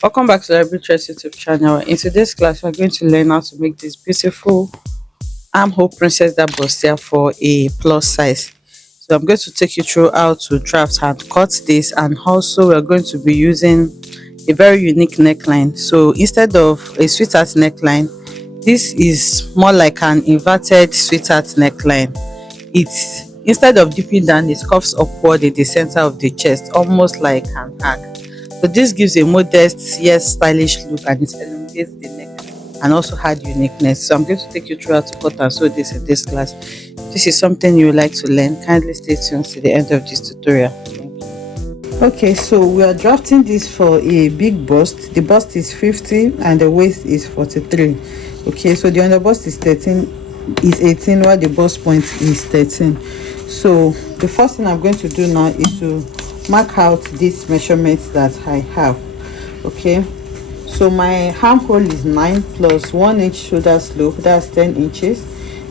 Welcome back to the Arbitress YouTube channel. In today's class, we're going to learn how to make this beautiful Armhole Princess Dart Bustier for a plus size. So I'm going to take you through how to draft and cut this, and also we're going to be using a very unique neckline. So instead of a sweetheart neckline, this is more like an inverted sweetheart neckline. It's instead of dipping down, it curves upward in the center of the chest, almost like an arc. So this gives a modest yet stylish look, and it elongates the neck and also add uniqueness. So I'm going to take you through how to cut and sew this in this class. If this is something you would like to learn, kindly stay tuned to the end of this tutorial. Thank you. Okay, so we are drafting this for a big bust. The bust is 50 and the waist is 43. Okay, so the under bust is 18, while the bust point is 13. So the first thing I'm going to do now is to mark out these measurements that I have. Okay, so my armhole is 9 plus 1 inch shoulder slope, that's 10 inches.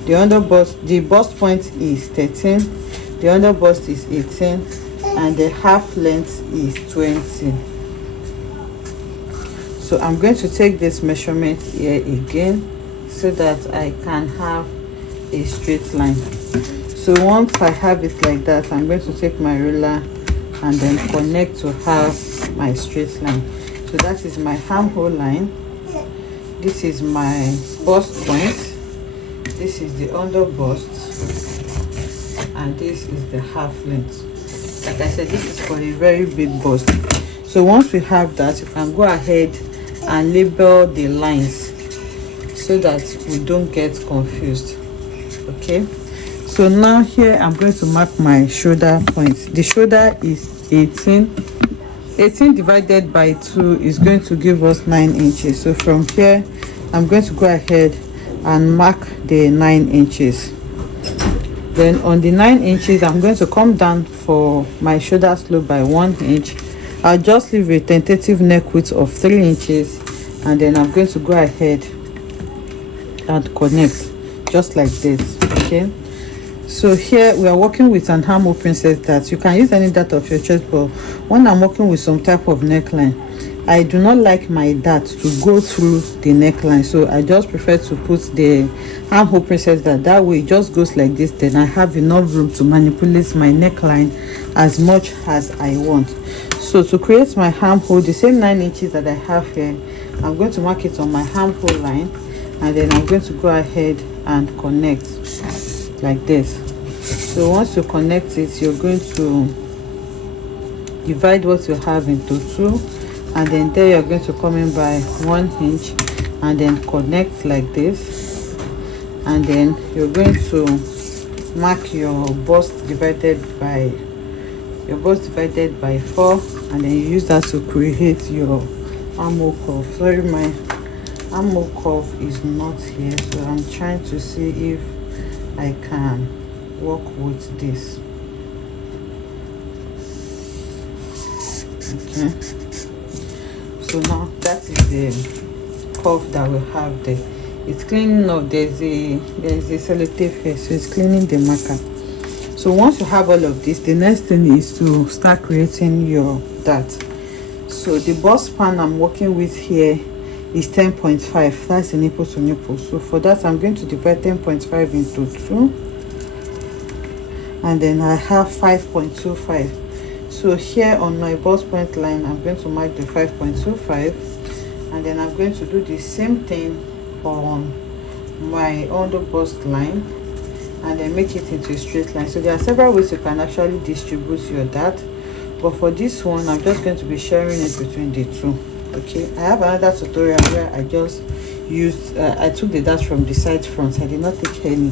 The bust point is 13, the under bust is 18, and the half length is 20. So I'm going to take this measurement here again so that I can have a straight line. So once I have it like that, I'm going to take my ruler and then connect to have my straight line. So that is my armhole line, this is my bust point, this is the under bust, and this is the half length. Like I said, this is for a very big bust. So once we have that, you can go ahead and label the lines so that we don't get confused. Okay, so now here I'm going to mark my shoulder point. The shoulder is 18 divided by 2 is going to give us 9 inches. So from here I'm going to go ahead and mark the 9 inches. Then on the 9 inches, I'm going to come down for my shoulder slope by 1 inch. I'll just leave a tentative neck width of 3 inches, and then I'm going to go ahead and connect just like this. Okay, so here we are working with an Armhole Princess Dart. You can use any dart of your choice, but when I'm working with some type of neckline, I do not like my dart to go through the neckline, so I just prefer to put the Armhole Princess Dart. That way it just goes like this, then I have enough room to manipulate my neckline as much as I want. So to create my armhole, the same 9 inches that I have here, I'm going to mark it on my armhole line, and then I'm going to go ahead and connect like this. So once you connect it, you're going to divide what you have into 2, and then there you're going to come in by 1 inch and then connect like this, and then you're going to mark your bust divided by 4, and then you use that to create your armhole curve. Sorry, my armhole curve is not here, so I'm trying to see if I can work with this. Okay, so now that is the curve that we have there. It's cleaning up. There's a sellotape here, so it's cleaning the marker. So once you have all of this, the next thing is to start creating your dart. So the bust span I'm working with here is 10.5. That's a nipple to nipple. So for that, I'm going to divide 10.5 into 2, and then I have 5.25. So here on my bust point line, I'm going to mark the 5.25, and then I'm going to do the same thing on my under bust line, and then make it into a straight line. So there are several ways you can actually distribute your dart, but for this one I'm just going to be sharing it between the two. Okay, I have another tutorial where I just used I took the dart from the side front. I did not take any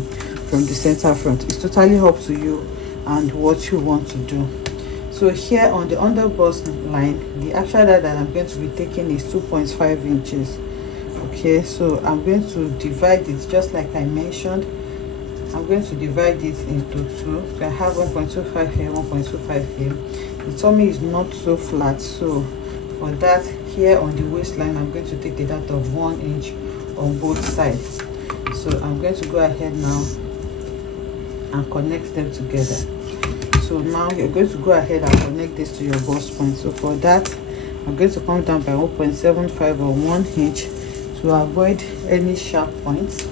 from the center front. It's totally up to you and what you want to do. So here on the under bust line, the actual dart that I'm going to be taking is 2.5 inches. Okay, so I'm going to divide it just like I mentioned. I'm going to divide it into 2. So I have 1.25 here, 1.25 here. The tummy is not so flat, so for that, here on the waistline, I'm going to take a dart of 1 inch on both sides. So I'm going to go ahead now and connect them together. So now you're going to go ahead and connect this to your bust point. So for that, I'm going to come down by 1.75 or 1 inch to avoid any sharp points.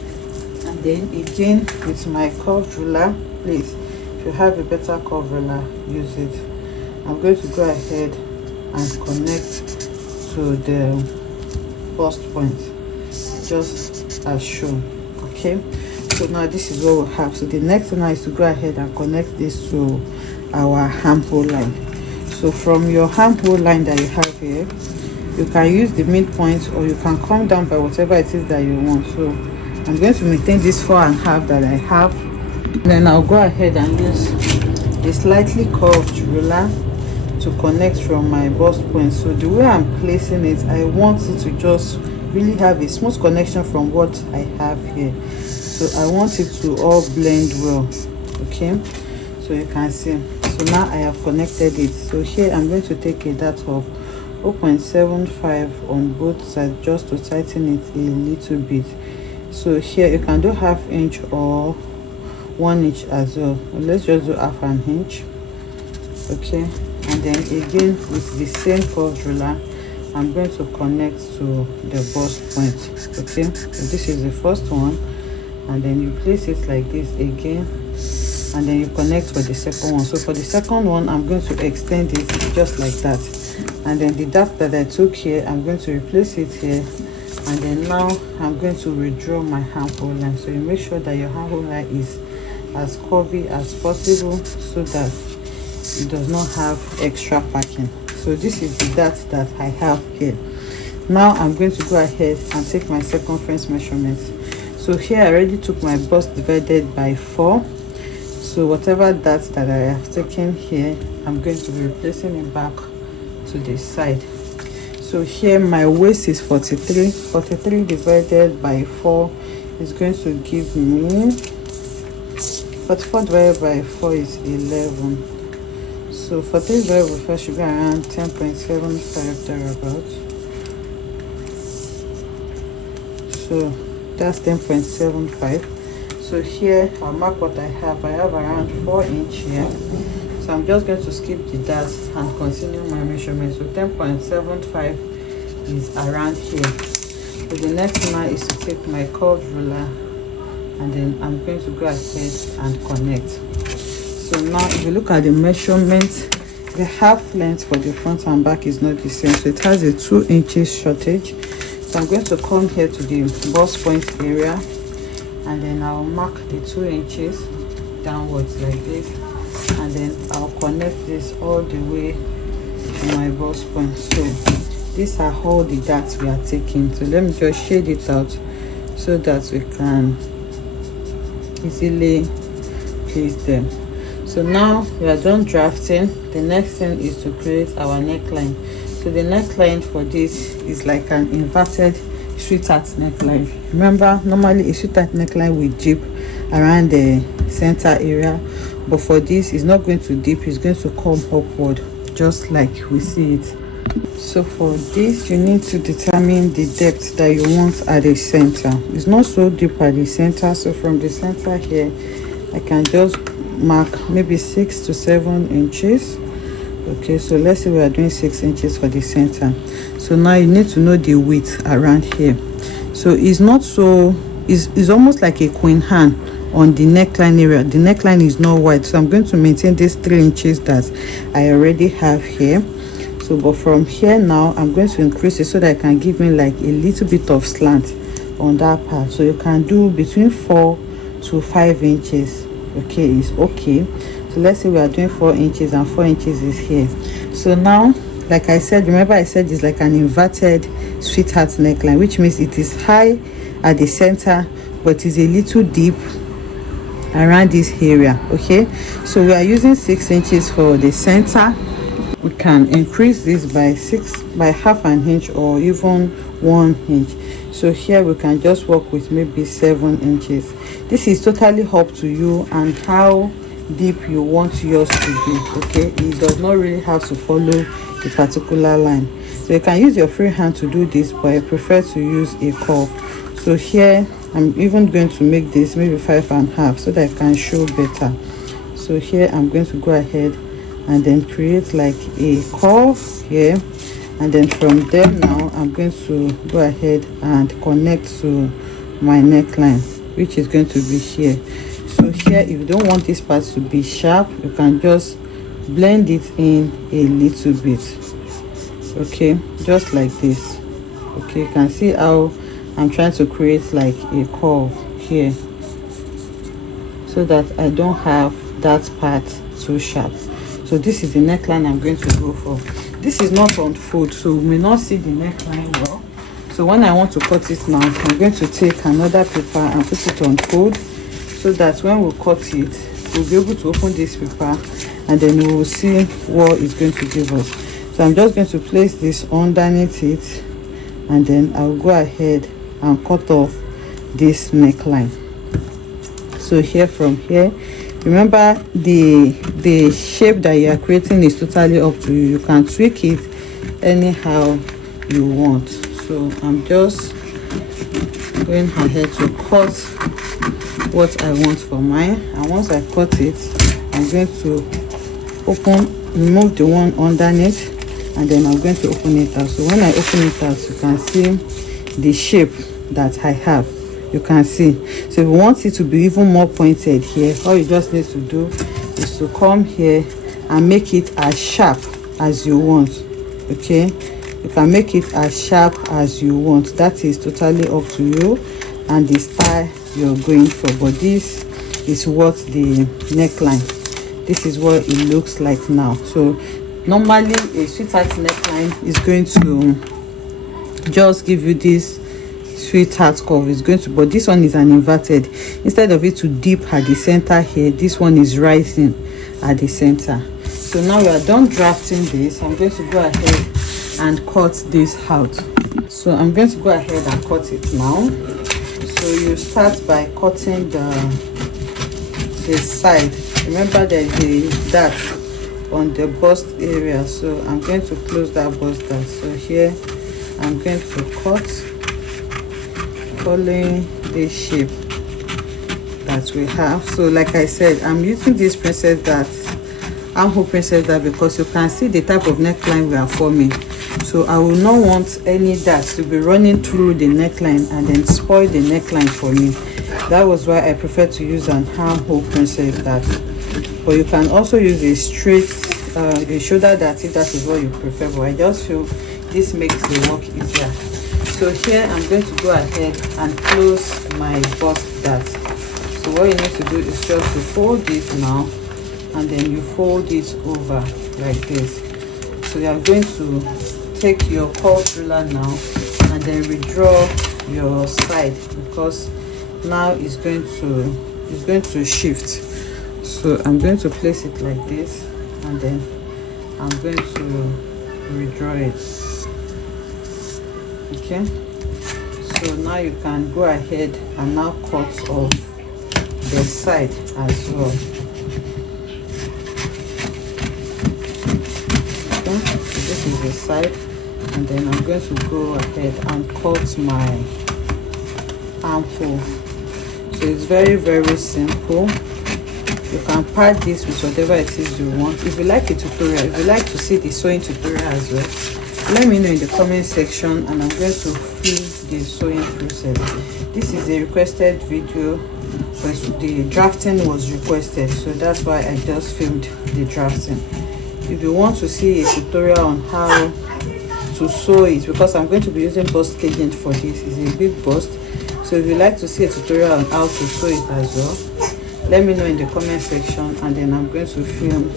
And then again with my curved ruler, please, if you have a better curved ruler, use it. I'm going to go ahead and connect to the bust point just as shown. Okay, so now this is what we have. So the next thing now is to go ahead and connect this to our armhole line. So from your armhole line that you have here, you can use the midpoint or you can come down by whatever it is that you want. So I'm going to maintain this 4.5 that I have. Then I'll go ahead and use a slightly curved ruler to connect from my bust point. So the way I'm placing it, I want it to just really have a smooth connection from what I have here. So I want it to all blend well. Okay, so you can see. So now I have connected it. So here I'm going to take a dart of 0.75 on both sides just to tighten it a little bit. So here you can do 1/2 inch or 1 inch as well. Let's just do 1/2 inch. Okay, and then again with the same curved ruler, I'm going to connect to the bust point. Okay, so this is the first one, and then you place it like this again, and then you connect for the second one. So for the second one, I'm going to extend it just like that, and then the dart that I took here, I'm going to replace it here, and then now I'm going to redraw my armhole line. So you make sure that your armhole line is as curvy as possible so that it does not have extra packing. So this is the dart that I have here. Now I'm going to go ahead and take my circumference measurements. So here I already took my bust divided by 4. So whatever dart that I have taken here, I'm going to be replacing it back to the side. So here my waist is 43. 43 divided by 4 is going to give me 44 divided by 4 is 11. So for 3 divided by 4 should be around 10.75 thereabouts. So that's 10.75. So here I'll mark what I have. I have around 4 inch here. So I'm just going to skip the dart and continue my measurement. So 10.75 is around here. So the next one is to take my curved ruler, and then I'm going to go ahead and connect. So now if you look at the measurement, the half length for the front and back is not the same. So it has a 2 inches shortage. So I'm going to come here to the bust point area, and then I'll mark the 2 inches downwards like this, and then I'll connect this all the way to my bust point. So these are all the darts we are taking. So let me just shade it out so that we can easily place them. So now we are done drafting. The next thing is to create our neckline. So the neckline for this is like an inverted sweetheart neckline. Remember, normally a sweetheart neckline will dip around the center area, but for this it's not going to dip, it's going to come upward just like we see it. So for this you need to determine the depth that you want at the center. It's not so deep at the center, so from the center here I can just mark maybe 6 to 7 inches. Okay, so let's say we are doing 6 inches for the center. So now you need to know the width around here. So it's not so, it's almost like a queen hand on the neckline area. The neckline is not wide, so I'm going to maintain this 3 inches that I already have here. So but from here now I'm going to increase it so that I can give me like a little bit of slant on that part. So you can do between 4 to 5 inches. Okay, it's okay. So let's say we are doing 4 inches and 4 inches is here. So now, like I said, remember I said it's like an inverted sweetheart neckline, which means it is high at the center but is a little deep around this area. Okay, so we are using 6 inches for the center. We can increase this by half an inch or even 1 inch. So here we can just work with maybe 7 inches. This is totally up to you and how deep you want yours to be. Okay, it does not really have to follow a particular line. So you can use your free hand to do this, but I prefer to use a curve. So here I'm even going to make this maybe 5.5 so that I can show better. So here I'm going to go ahead and then create like a curve here, and then from there now I'm going to go ahead and connect to my neckline, which is going to be here. So here, if you don't want this part to be sharp, you can just blend it in a little bit, okay, just like this. Okay, you can see how I'm trying to create like a curve here, so that I don't have that part too sharp. So this is the neckline I'm going to go for. This is not on fold, so we may not see the neckline well. So when I want to cut it now, I'm going to take another paper and put it on fold, so that when we cut it, we'll be able to open this paper and then we will see what it's going to give us. So I'm just going to place this underneath it, and then I'll go ahead and cut off this neckline. So here, from here, remember the shape that you are creating is totally up to you. You can tweak it anyhow you want. So I'm just going ahead to cut what I want for mine, and once I cut it, I'm going to remove the one underneath, and then I'm going to open it out. So when I open it out, you can see the shape that I have. You can see. So if you want it to be even more pointed here, all you just need to do is to come here and make it as sharp as you want. Okay, you can make it as sharp as you want. That is totally up to you and the style you're going for. But this is what the neckline, this is what it looks like now. So normally a sweetheart neckline is going to just give you this sweetheart curve, is going to, but this one is an inverted. Instead of it to dip at the center here, this one is rising at the center. So now we are done drafting this. I'm going to go ahead and cut this out. So I'm going to go ahead and cut it now. So you start by cutting the side. Remember there's a dart on the bust area, so I'm going to close that bust dart. So here I'm going to cut, following this shape that we have. So like I said, I'm using this Princess Dart, Armhole Princess Dart, because you can see the type of neckline we are forming. So I will not want any darts to be running through the neckline and then spoil the neckline for me. That was why I prefer to use an Armhole Princess Dart. But you can also use a straight a shoulder dart if that is what you prefer, but I just feel this makes the work easier. So here I'm going to go ahead and close my bust dart. So what you need to do is just to fold it now, and then you fold it over like this. So you are going to take your curved ruler now and then redraw your side, because now it's going to shift. So I'm going to place it like this, and then I'm going to redraw it. Okay, so now you can go ahead and now cut off the side as well. Okay, so this is the side, and then I'm going to go ahead and cut my armhole. So it's very, very simple. You can pad this with whatever it is you want. If you like a tutorial, if you like to see the sewing tutorial as well, let me know in the comment section, and I'm going to film the sewing process. This is a requested video, but the drafting was requested, so that's why I just filmed the drafting. If you want to see a tutorial on how to sew it, because I'm going to be using bust caging for this, it's a big bust. So if you like to see a tutorial on how to sew it as well, let me know in the comment section, and then I'm going to film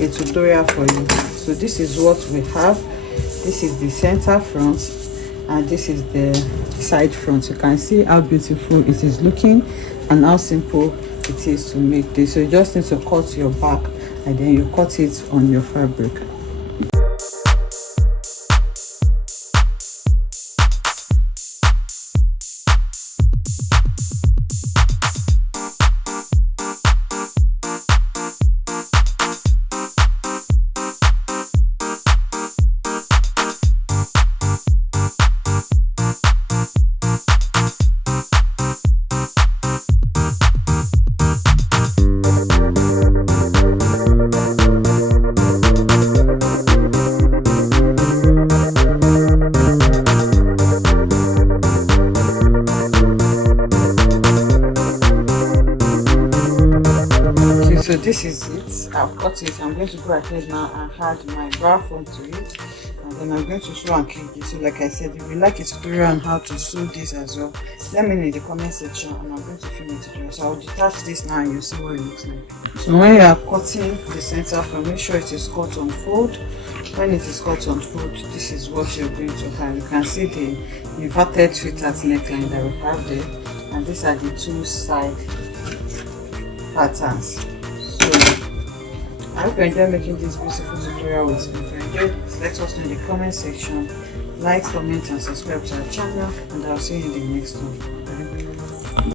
a tutorial for you. So this is what we have. This is the center front, and this is the side front. You can see how beautiful it is looking and how simple it is to make this. So you just need to cut your back, and then you cut it on your fabric. So this is it. I've cut it. I'm going to go ahead now and add my bra front to it, and then I'm going to sew and keep this. So like I said, if you like a tutorial on how to sew this as well, let me know in the comment section and I'm going to film a tutorial. So I'll detach this now and you'll see what it looks like. So when you are cutting the center front, make sure it is cut on fold. When it is cut on fold, this is what you're going to have. You can see the inverted sweetheart neckline that we have there, and these are the two side patterns. So I hope you enjoy making this beautiful tutorial with me. If you enjoyed it, let us know in the comment section. Like, comment and subscribe to our channel, and I'll see you in the next one.